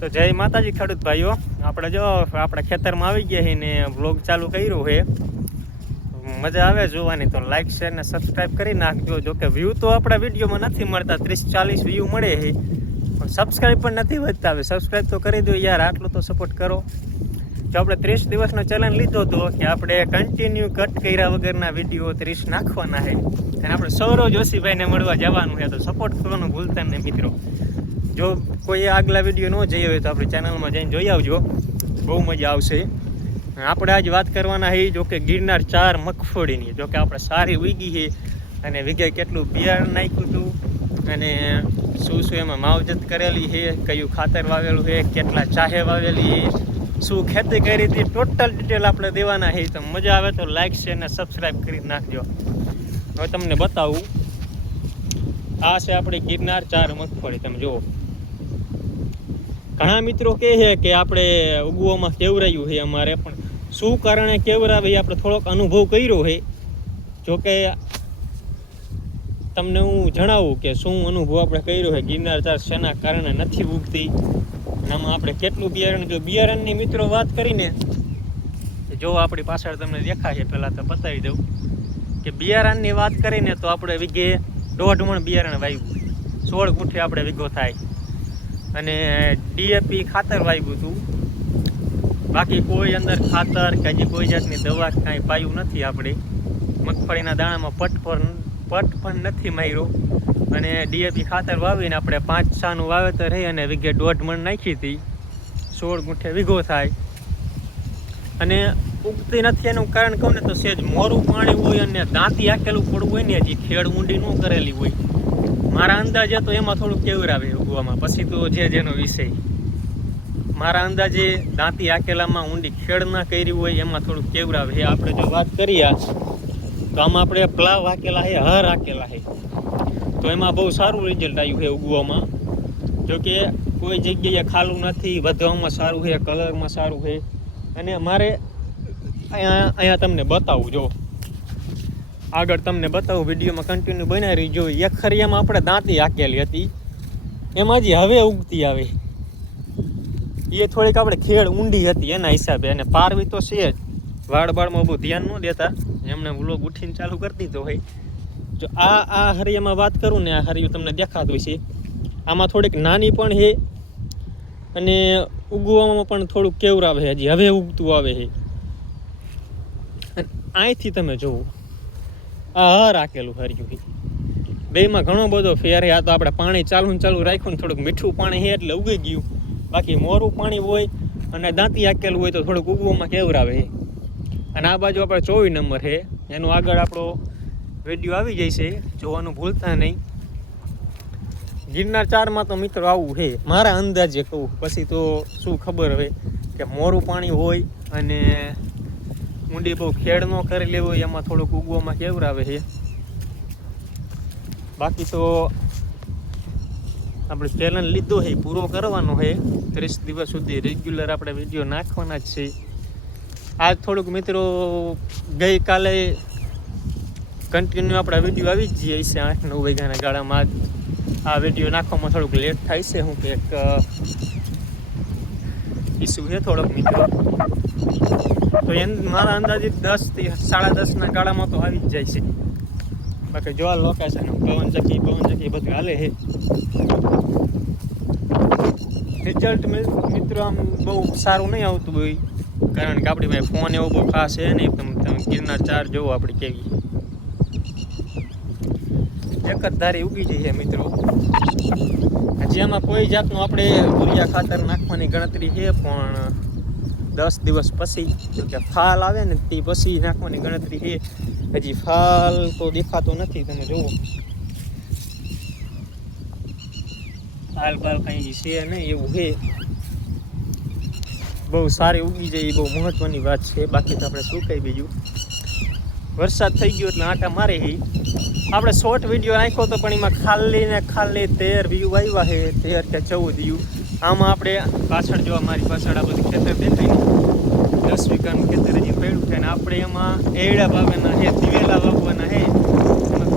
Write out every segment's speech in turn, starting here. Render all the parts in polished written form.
તો જય માતાજી ખેડૂત ભાઈઓ, આપણે જો આપણા ખેતરમાં આવી ગયા છીએ ને વ્લોગ ચાલુ કર્યું છે. મજા આવે જોવાની તો લાઈક શેર ને સબસ્ક્રાઈબ કરી નાખજો. જોકે વ્યૂ તો આપણા વિડીયોમાં નથી મળતા, 30-40 વ્યૂ મળે છે, પણ સબસ્ક્રાઈબ પણ નથી વધતા. હવે સબસ્ક્રાઈબ તો કરી દો યાર, આટલો તો સપોર્ટ કરો. જો આપણે 30 દિવસનો ચેલેન્જ લીધો હતો કે આપણે કન્ટિન્યુ કટ કર્યા વગરના વિડીયો 30 નાખવાના છે અને આપણે સૌરવ જોશીભાઈને મળવા જવાનું છે, તો સપોર્ટ કરવાનું ભૂલતા નહીં મિત્રો. જો કોઈ આગલા વિડીયો ન જઈ હોય તો આપણી ચેનલમાં જઈને જોઈ આવજો, બહુ મજા આવશે. આપણે આજ વાત કરવાના છે જો કે ગિરનાર 4 મગફળીની. જો કે આપણે સારી ઉગી છે અને વીઘે કેટલું બિયારણ નાખ્યું હતું અને શું શું એમાં માવજત કરેલી છે, કયું ખાતર વાવેલું છે, કેટલા ચાહે વાવેલી, શું ખેતી કરી હતી, ટોટલ ડિટેલ આપણે દેવાના છે. તો મજા આવે તો લાઈક શેર ને સબસ્ક્રાઈબ કરી નાખજો. હવે તમને બતાવું, આ છે આપણી ગિરનાર 4 મગફળી. તમે જુઓ, ઘણા મિત્રો કહે છે કે આપણે ઉગવામાં કેવરાયું છે અમારે, પણ શું કારણે કેવરાવે એ આપણે થોડોક અનુભવ કર્યો છે. જોકે તમને હું જણાવું કે શું અનુભવ આપણે કર્યો છે ગિરનાર 4 શેના કારણે નથી ઉગતી અને આમાં આપણે કેટલું બિયારણ. જો બિયારણની મિત્રો વાત કરીને, જો આપણી પાછળ તમને દેખાય છે, પહેલાં તો બતાવી દઉં કે બિયારણની વાત કરીને તો આપણે વીઘે 1.5 મણ બિયારણ વાવ્યું, 16 ગુંઠે આપણે વીઘો થાય અને ડીએપી ખાતર વાવ્યું હતું. બાકી કોઈ અંદર ખાતર કે હજી કોઈ જાતની દવા કાંઈ પાયું નથી. આપણે મગફળીના દાણામાં પટ પણ નથી માર્યો અને ડીએપી ખાતર વાવીને આપણે 5 છાનું વાવેતર રહી અને વીઘે 1.5 મણ નાખી હતી, 16 ગુંઠે વીઘો થાય અને ઉગતી નથી. એનું કારણ કહું ને તો સેજ મોરું પાણી હોય અને દાંતી આકેલું પડવું હોય ને, હજી ખેડ ઊંડી ન કરેલી હોય. મારા અંદાજે તો એમાં થોડું કેવરાવે ઉગવામાં, પછી તો જેનો વિષય. મારા અંદાજે દાંતી આકેલામાં ઊંડી ખેડ ના કરી હોય એમાં થોડું કેવરાવે. આપણે જો વાત કરીએ તો આમાં આપણે પ્લાવ હાકેલા છે, હર હાકેલા છે, તો એમાં બહુ સારું રિઝલ્ટ આવ્યું છે ઉગવામાં. જોકે કોઈ જગ્યાએ ખાલું નથી, વધવામાં સારું છે, કલરમાં સારું છે. અને મારે અહીંયા તમને બતાવું, જો આગળ તમને બતાવું, વિડીયોમાં કન્ટિન્યુ બનાવી રહી. જો એક ખરિયામાં આપણે દાંતી હાકેલી હતી, એમાં જ હવે ઉગતી આવે. એ થોડીક આપણે ખેડ ઊંડી હતી એના હિસાબે, અને પારવી તો છે જ. વાળમાં બહુ ધ્યાન ન દેતા, એમને વ્લોગ ઉઠીને ચાલુ કરી દીધો હોય. જો આ હરિયામાં વાત કરું ને, આ હરિયું તમને દેખાતું છે, આમાં થોડીક નાની પણ છે અને ઉગવામાં પણ થોડુંક કેવરાવે છે, હજી હવે ઉગતું આવે છે. અહીંથી તમે જુઓ, આ રાખેલું હરિયું છે, બેમાં ઘણો બધો ફેર છે. આ તો આપણે પાણી ચાલુ રાખ્યું ને થોડુંક મીઠું પાણી છે એટલે ઉગી ગયું. બાકી મોરું પાણી હોય અને દાંતી હાકેલું હોય તો થોડુંક ઉગવામાં કેવરાવે છે. અને આ બાજુ આપણે 24 નંબર છે, એનું આગળ આપણો વિડીયો આવી જાય છે, જોવાનું ભૂલતા નહીં. ગિરનાર 4માં તો મિત્રો આવું છે મારા અંદાજે કહું, પછી તો શું ખબર હવે કે મોરું પાણી હોય અને ઊંડી બહુ ખેડ ન કરેલી હોય એમાં થોડુંક ઉગવામાં કેવરાવે છે. બાકી તો આપણે ચેલેન્જ લીધો છે, પૂરો કરવાનો છે. 30 દિવસ સુધી રેગ્યુલર આપણે વિડીયો નાખવાના જ છે. આજ થોડુંક મિત્રો ગઈકાલે કન્ટિન્યુ આપણા વિડીયો આવી જ જાય છે 8-9 વાગ્યાના ગાળામાં. આ વિડીયો નાખવામાં થોડુંક લેટ થાય છે, હું કે એક ઇસ્યુ છે થોડોક મિત્રો. તો મારા અંદાજે 10 થી 10:30ના ગાળામાં તો આવી જ જાય છે. બાકી જો આ લોકેશન પવન ચક્કી બધું હાલે છે. રિઝલ્ટ મિત્રો આમ બહુ સારું નહીં આવતું હોય, કારણ કે આપણી પાસે ફોન એવો બહુ ખાસ છે નહીં. તમે ગિરનાર 4 જોવો આપણે કેવી એક જ ધારી ઉગી જઈએ મિત્રો. હજી આમાં કોઈ જાતનું આપણે યુરિયા ખાતર નાખવાની ગણતરી છે, પણ 10 દિવસ પછી કે ફાલ આવે ને તે પછી નાખવાની ગણતરી છે. હજી ફાલ તો દેખાતો નથી, તમે જુઓ ફાલ કંઈ છે નહીં એવું છે. બહુ સારી ઉગી જાય એ બહુ મહત્વની વાત છે. બાકી તો આપણે શું કહી, બીજું વરસાદ થઈ ગયો એટલે આંટા મારે છે. આપણે શોર્ટ વિડીયો નાખ્યો તો પણ એમાં ખાલી 13 વ્યૂ આવ્યા છે, 13 કે 14 વ્યૂ. આમાં આપણે પાછળ જોવા, મારી પાછળ આ બધું ખેતર દેખાય, 10 વીઘાનું ખેતર હજી પડ્યું છે અને આપણે એમાં એડા વાવવાના છે, દિવેલા વાવવાના છે.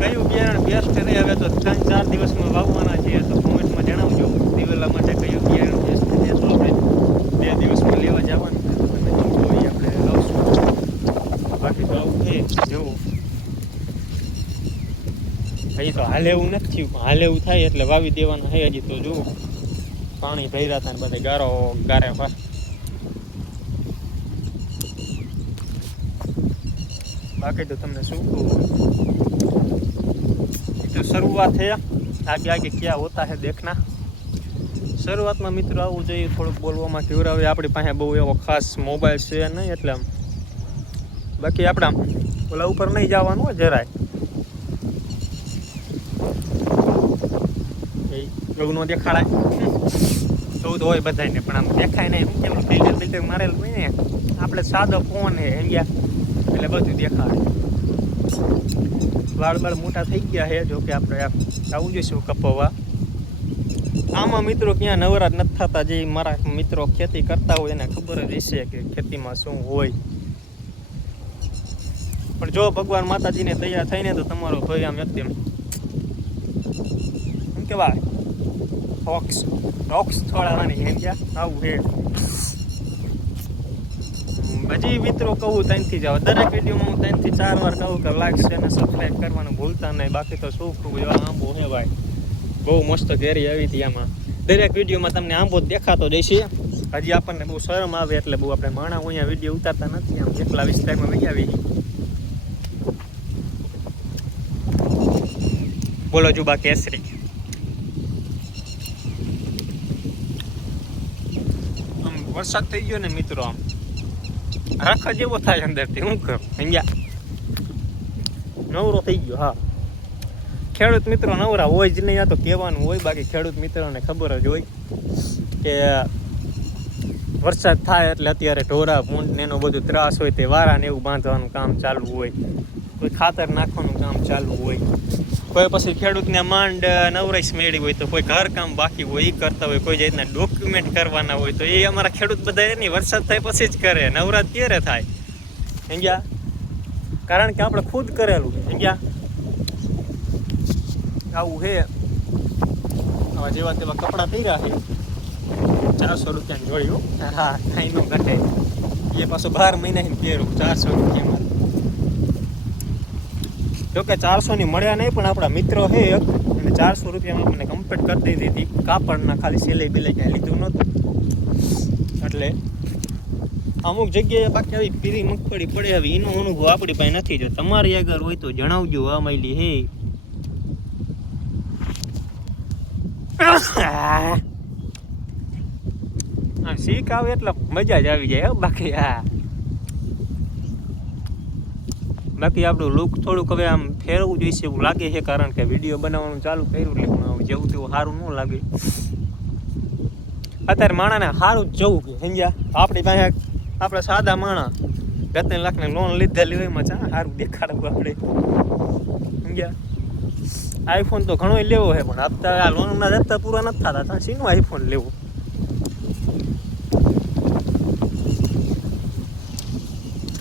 કયું બિયારણ બેસ્ટ રહે હવે તો 3-4 દિવસમાં વાવવાના છે, તો કોમેન્ટમાં જણાવજો દિવેલા માટે કયું બિયારણ બેસ્ટ રહેશે. તો હાલે એવું નથી થયું. હાલે એવું થાય એટલે વાવી દેવાના છે હજી. તો જુઓ પાણી ભર્યા હતા ને બધા ગારે બાકી તો તમને શું કહું, એ તો શરૂઆત છે. આगे आगे क्या होता है देखना. શરૂઆતમાં મિત્રો આવવું જોઈએ, થોડુંક બોલવામાં કેવરાવે. આપણી પાસે બહુ એવો ખાસ મોબાઈલ છે નહીં એટલે આમ. બાકી આપણા ઓલા ઉપર નહીં જવાનું હોય જરાય, એવું ન દેખાડાય. એવું તો હોય બધાને, પણ આમ દેખાય નહીં. શું કેમ ફિલ્ટર મારેલું હોય ને, આપણે સાદો ફોન છે સમજ્યા, એટલે બધું દેખાડે. વાળ મોટા થઈ ગયા છે, જો કે આપણે આવું જોઈશું કપાવવા. આમાં મિત્રો ક્યાં નવરા નથી થતા. જે મારા મિત્રો ખેતી કરતા હોય એને ખબર જ હશે કે ખેતીમાં શું હોય. પણ જો ભગવાન માતાજીને તૈયાર થઈને તો તમારો ભાઈ આમ એકદમ શું કહેવાય, રોક્સ થોડાવાની એમ ક્યાં આવું છે. હજી મિત્રો કહું ત્યાંથી જાઓ, દરેક વિડીયોમાં હું 3 થી 4 વાર કહું કે લાઈક છે અને સબસ્ક્રાઈબ કરવાનું ભૂલતા નહીં. બાકી તો શું કહું, એવા આંબો હે ભાઈ, બહુ મસ્ત ઘેરી આવી હતી. આમાં દરેક વિડીયોમાં તમને આંબો દેખાતો જ છે. હજી આપણને બહુ શરમ આવે એટલે બહુ આપણે માણા અહીંયા વિડીયો ઉતારતા નથી. આમ એકલા વિસ્તારમાં વહી આવી. બોલો જુબા કેસરી. આમ વરસાદ થઈ ગયો ને મિત્રો, આમ રાખા જેવો થાય અંદરથી. હું કરું અહીંયા નવરો થઈ ગયો. હા, ખેડૂત મિત્રો નવરા હોય જ નહીં, આ તો કહેવાનું હોય. બાકી ખેડૂત મિત્રોને ખબર જ હોય કે વરસાદ થાય એટલે અત્યારે ઢોરા ભૂંડ ને એનો બધું ત્રાસ હોય, તે વારાને એવું બાંધવાનું કામ ચાલુ હોય, કોઈ ખાતર નાખવાનું કામ ચાલુ હોય, કોઈ પછી ખેડૂતને માંડ નવરાઈશ મેળી હોય, તો કોઈ ઘર કામ બાકી હોય એ કરતા હોય, કોઈ જાતના ડોક્યુમેન્ટ કરવાના હોય, તો એ અમારા ખેડૂત બધા એની વરસાદ થાય પછી જ કરે. નવરાત ક્યારે થાય સમજ્યા, કારણ કે આપણે ખુદ કરેલું સમજ્યા. આવું છે. આવા જેવા તેવા કપડાં પહેર્યા છે, 400 રૂપિયાની જોડ્યું. હા, કાંઈ ન ઘટે. એ પાછું 12 મહિનાની પહેરું 400 રૂપિયામાં. જોકે 400ની મળ્યા નહીં, પણ આપણા મિત્રો છે અને 400 રૂપિયામાં આપણને કમ્પ્લીટ કરી દીધી હતી. કાપડના ખાલી સિલાઈ બિલાઈ ક્યાંય લીધું નહોતું. એટલે અમુક જગ્યાએ બાકી આવી પીરી મગફળી પડે. હવે એનો અનુભવ આપણી પાસે નથી. જો તમારી આગળ હોય તો જણાવજો. આ માયલી હે શીખ આવે એટલે મજા જ આવી જાય. બાકી બાકી આપણું લુક થોડુંક હવે આમ ફેરવવું જોઈશે એવું લાગે છે, કારણ કે વિડીયો બનાવવાનું ચાલુ કર્યું એટલે જેવું તેવું સારું ન લાગે. અત્યારે માણાને સારું જ જવું કે સમજ્યા. આપણી પાસે આપણે સાદા માણા 2-3 લાખની લોન લીધેલી હોય, એમાં ચા સારું દેખાડવું આપણે સમજ્યા. આઈફોન તો ઘણો લેવો છે, પણ હપ્તા આ લોનના હપ્તા પૂરા નથી થતા. ત્યાં શીનું આઈફોન લેવું.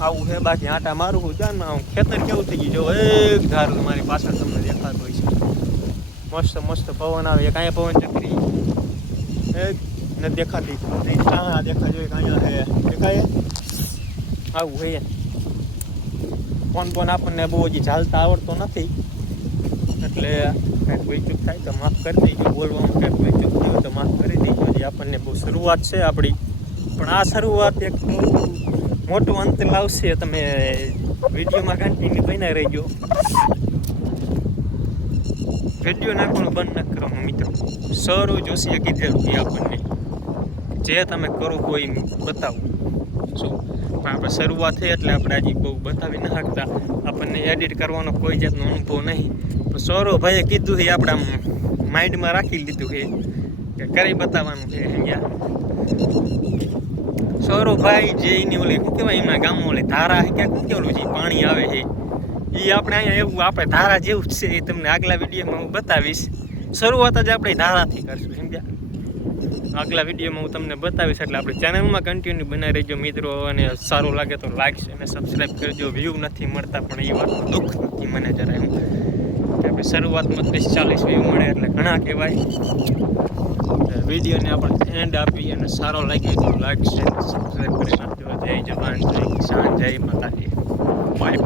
આવું છે. બાકી આટા મારું હું જાણ ખેતર કેવું થઈ ગયું. જો એક ધારું મારી પાછળ તમને દેખાતો હોય છે. મસ્ત મસ્ત પવન આવે. એક અહીંયા પવન ચક્રી એક નથી દેખાતી. ત્યાં દેખા જોઈએ કે અહીંયા છે દેખાય. આવું છે. ફોન આપણને બહુ હજી ચાલતા આવડતો નથી, એટલે કંઈક કોઈ ચૂક થાય તો માફ કરી દઈજો. બોલવામાં કંઈક કોઈ ચૂક થયું તો માફ કરી દઈજો. હજી આપણને બહુ શરૂઆત છે આપણી, પણ આ શરૂઆત એક મોટો અંત લાવશે. તમે વિડીયોમાં કન્ટિન્યુ બન્યા રહેજો. વિડીયો નાખવાનું બંધ ન કરવાનું મિત્રો. સૌરવ જોશીએ કીધેલું કે આપણને જે તમે કરો કોઈ બતાવો શું. પણ આપણે શરૂઆત થઈ એટલે આપણે હજી બહુ બતાવી ન શકતા. આપણને એડિટ કરવાનો કોઈ જાતનો અનુભવ નહીં. તો સૌરવભાઈએ કીધું છે, આપણા માઇન્ડમાં રાખી લીધું છે કે કરી બતાવવાનું છે અહીંયા. સૌરવભાઈ જે એની ઓલી શું કહેવાય, એમના ગામમાં ઓલી ધારા છે ક્યાંક શું કહેલું છે પાણી આવે છે, એ આપણે અહીંયા એવું આપણે ધારા જેવું જ છે. એ તમને આગલા વિડીયોમાં હું બતાવીશ. શરૂઆત જ આપણે ધારાથી કરશું સમજ્યા. આગલા વિડીયોમાં હું તમને બતાવીશ. એટલે આપણી ચેનલમાં કન્ટિન્યુ બનાવી રહેજો મિત્રો. અને સારું લાગે તો લાઈક અને સબસ્ક્રાઈબ કરજો. વ્યૂ નથી મળતા, પણ એ વાત દુઃખ નથી મને જરાય. હું કે આપણે શરૂઆતમાં 30-40 વ્યૂ મળે એટલે ઘણા કહેવાય. વિડીયોને આપણે એન્ડ આપી અને સારો લાગ્યો તો લાઈક સબસ્ક્રાઈબ કરી નાખજો. જય જવાન, જય કિસાન, જય માતાજી. બાય.